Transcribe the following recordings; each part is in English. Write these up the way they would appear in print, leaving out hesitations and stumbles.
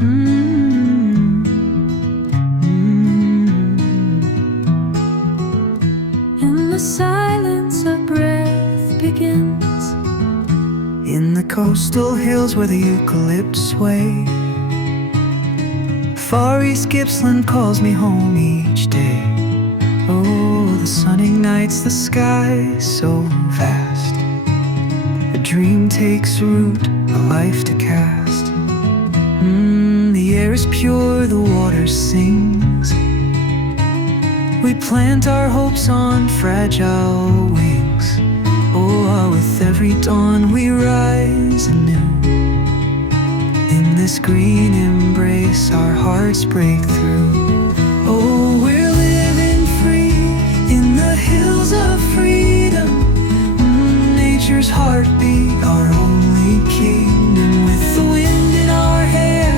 In the silence a breath begins. In the coastal hills where the eucalypts sway, Far East Gippsland calls me home each day. Oh, the sun ignites the sky so vast. A dream takes root, a life to cast. The air is pure, the water sings. We plant our hopes on fragile wings. Oh, with every dawn we rise anew. In this green embrace our hearts break through. Oh, we're living free in the hills of freedom. Nature's heartbeat, our only kingdom. With the wind in our hair,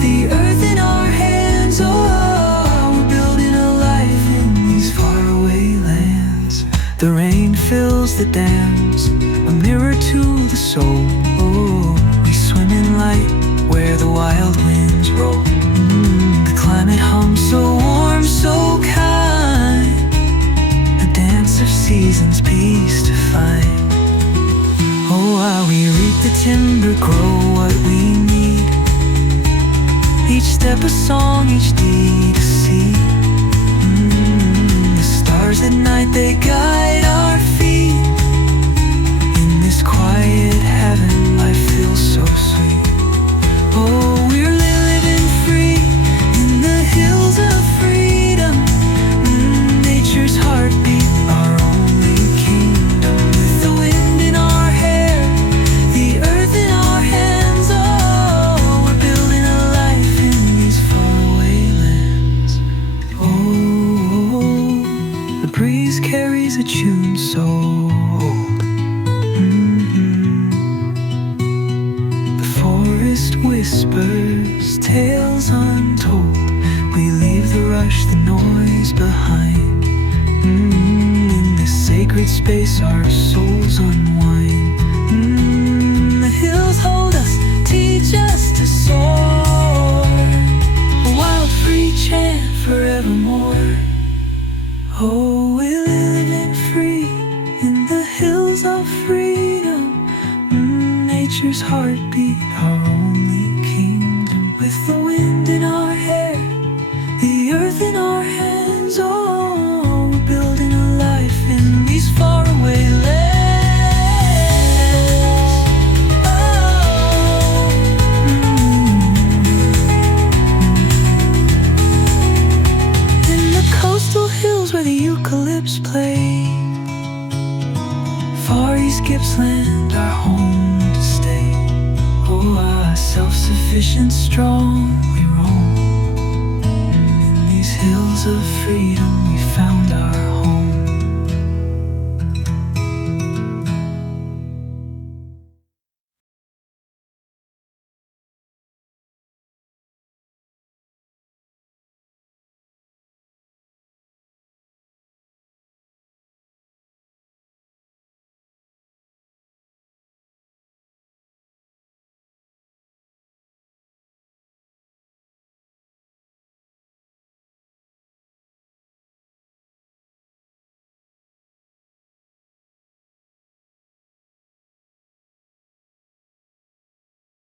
the earth in our hands. Oh, we're building a life in these faraway lands. The rain fills the dams, a mirror to the soul. Oh, we swim in light where the wild winds roll. The climate hums so warm, so kind. A dance of seasons, peace to find. Oh, while we reap the timber, grow what we need. Each step a song, each deed a seed. The stars at night, they guide our feet. In this quiet heaven, life feels so sweet. Oh, we're living free in the hills of freedom. Nature's heartbeat, our only kingdom. With the wind in our hair, the earth in our hands. Oh, we're building a life in these faraway lands. Oh, the breeze carries a tune so old. The forest whispers tales untold. We leave the rush, the noise behind. In this sacred space our souls unwind. The hills hold us, teach us to soar. A wild free chant forevermore. Oh, we're living free in the hills of freedom. Nature's heartbeat, our only kingdom. With the wind in our hair, the earth in our hands. Oh, we're building a life in these faraway lands. Oh, In the coastal hills where the eucalypts play, Far East Gippsland, our home to stay. Oh, self-sufficient, strong, we roam. In these hills of freedom we found our